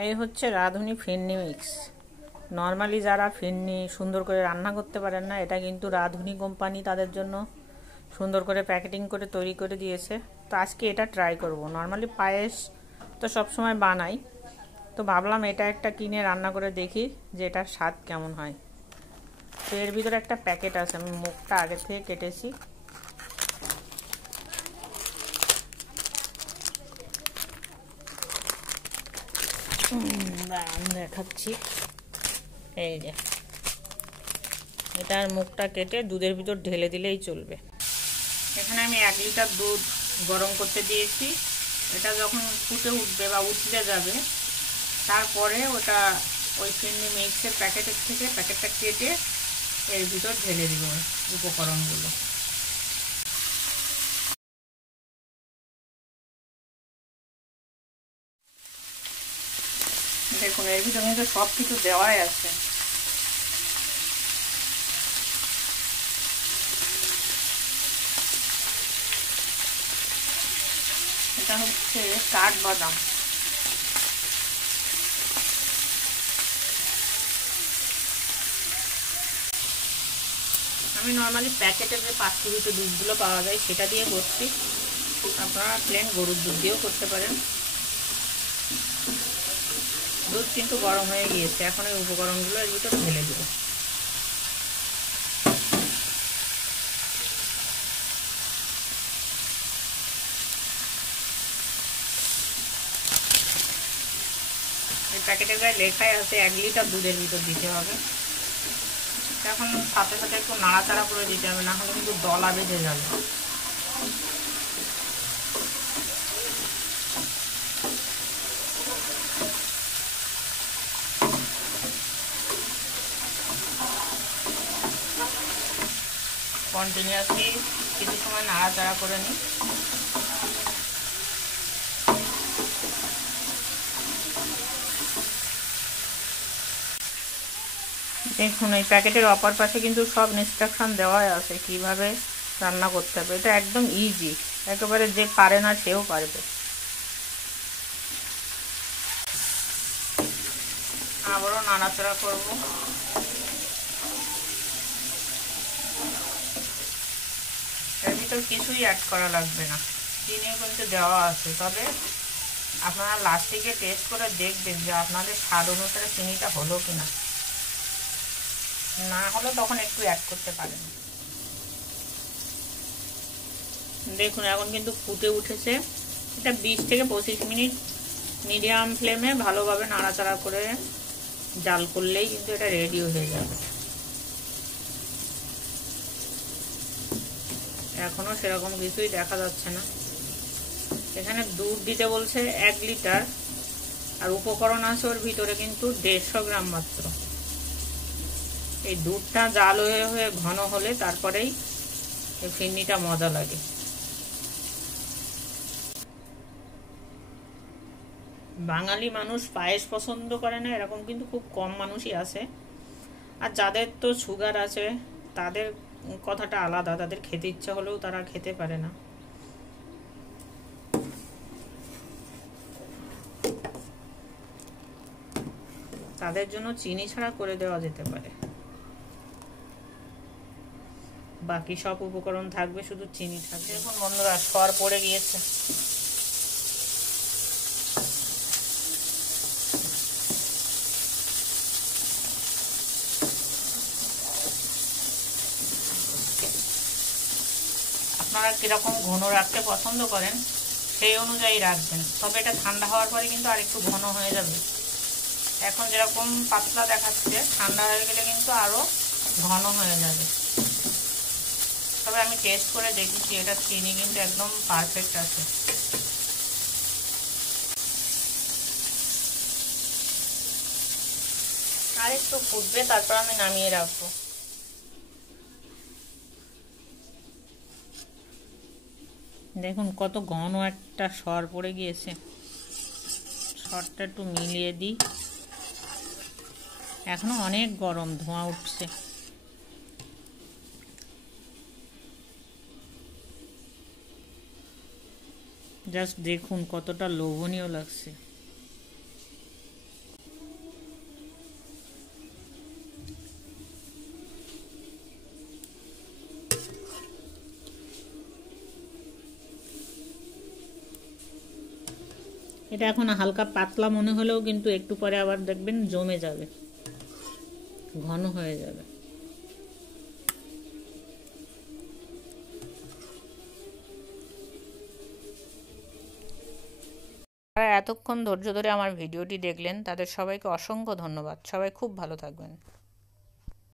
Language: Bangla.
এই হচ্ছে রাঁধুনি ফিরনি মিক্স। নর্মালি যারা ফিরনি সুন্দর করে রান্না করতে পারেন না, এটা কিন্তু রাঁধুনি কোম্পানি তাদের জন্য সুন্দর করে প্যাকেটিং করে তৈরি করে দিয়েছে। তো আজকে এটা ট্রাই করব। নর্মালি পায়েস তো সবসময় বানাই, তো ভাবলাম এটা একটা কিনে রান্না করে দেখি যে এটার স্বাদ কেমন হয়। তো এর ভিতরে একটা প্যাকেট আছে, আমি মুখটা আগে থেকে কেটেছি। দেখাচ্ছি, এই যে এটার মুখটা কেটে দুধের ভিতর ঢেলে দিলেই চলবে। এখানে আমি 1 লিটার দুধ গরম করতে দিয়েছি। এটা যখন ফুটে উঠবে বা উঠলে যাবে, তারপরে ওটা ওই ফিরনি মিক্সের প্যাকেটের থেকে প্যাকেটটা কেটে এর ভিতর ঢেলে দিব উপকরণগুলো। দেখুন এর ভিতর কিন্তু সব কিছু দেওয়াই আছে। এটা হচ্ছে কাঠবাদাম। আমি নর্মালি প্যাকেটের যে 5 কেজিতে দুধগুলো পাওয়া যায় সেটা দিয়ে করছি, আপনারা প্লেন গরুর দুধ দিয়েও করতে পারেন। দুধ কিন্তু গরম হয়ে গিয়েছে, এখন এই উপকরণগুলো এর ভিতর ঢেলে দেব। এই প্যাকেটের গায়ে লেখাই আছে 1 লিটার দুধের ভিতর দিতে হবে। এখন সাথে সাথে একটু নাড়াচাড়া করে দিতে হবে, না হলে কিন্তু দলা বেঁধে যাবে। কন্টিনিউয়াসলি কিছু সময় নাড়াচাড়া করে নিই। দেখুন এই প্যাকেটের অপর পাশে কিন্তু সব ইনস্ট্রাকশন দেওয়া আছে কিভাবে রান্না করতে হবে। এটা একদম ইজি, একেবারে যে পারে না সেও পারবে। আবারও নাড়াচাড়া করব। এর ভিতর কিছুই অ্যাড করা লাগবে না, চিনিও কিন্তু দেওয়া আছে। তবে আপনারা লাস্টে গিয়ে টেস্ট করে দেখবেন যে আপনাদের স্বাদ অনুসারে চিনিটা হলো কিনা, না হলে তখন একটু অ্যাড করতে পারেন। দেখুন এখন কিন্তু ফুটে উঠেছে। এটা 20 থেকে 25 মিনিট মিডিয়াম ফ্লেমে ভালোভাবে নাড়াচাড়া করে জাল করলেই কিন্তু এটা রেডি হয়ে যাবে। এখনো সেরকম কিছুই দেখা যাচ্ছে না। এখানে দুধ দিতে বলছে 1 লিটার, আর উপকরণ আছে ওর ভিতরে কিন্তু 150 গ্রাম মাত্র। এই দুধটা জাল হয়ে হয়ে ঘন হলে তারপরেই এই ফিরনিটা মজা লাগে। বাঙালি মানুষ পায়েস পছন্দ করে না এরকম কিন্তু খুব কম মানুষই আছে। আর যাদের তো সুগার আছে তাদের কথাটা আলাদা, তাদের খেতে ইচ্ছা হলেও তারা খেতে পারে না। তাদের জন্য চিনি ছাড়া করে দেওয়া যেতে পারে, বাকি সব উপকরণ থাকবে, শুধু চিনি থাকবে। এখন বন্ধুরা সর পড়ে গিয়েছে। আপনারা কিরকম ঘন রাখতে পছন্দ করেন সেই অনুযায়ী রাখবেন, তবে এটা ঠান্ডা হওয়ার পরে কিন্তু আর একটু ঘন হয়ে যাবে। এখন যেরকম পাতলা দেখাচ্ছে, ঠান্ডা হয়ে গেলে কিন্তু আরো ঘন হয়ে যাবে। তবে আমি টেস্ট করে দেখেছি এটা চিনি কিন্তু একদম পারফেক্ট আছে। আর একটু ফুটবে, তারপর আমি নামিয়ে রাখবো। দেখুন কত ঘন একটা সর পড়ে গিয়েছে। সরটা একটু মিলিয়ে দিই। এখনো অনেক গরম, ধোঁয়া উঠছে। জাস্ট দেখুন কতটা লোভনীয় লাগছে। এটা এখন হালকা পাতলা মনে হলেও কিন্তু একটু পরে আবার দেখবেন জমে যাবে, ঘন হয়ে যাবে। যারা এতক্ষণ ধৈর্য ধরে আমার ভিডিওটি দেখলেন তাদের সবাইকে অসংখ্য ধন্যবাদ। সবাই খুব ভালো থাকবেন।